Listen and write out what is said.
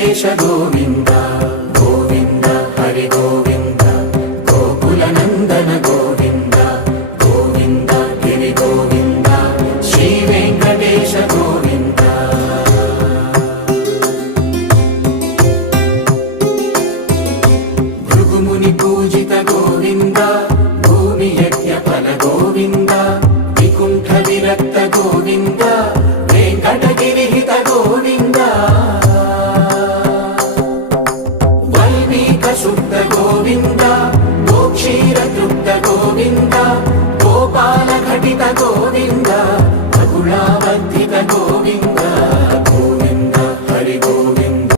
వెంకటేశ గోవింద గోవింద హరి గోవింద గోకుల నందన గోవింద గోవింద గిరి గోవింద శ్రీ వెంకటేశ గోవింద భృగుముని పూజిత గోవింద భూమి యజ్ఞ ఫల గోవింద వికుంఠ విరక్త గోవింద వెంకటగిరిహిత గోవింద వల్మీక శుద్ధ గోవింద గోక్షీర తృప్త గోవింద గోపాల ఘటిత గోవింద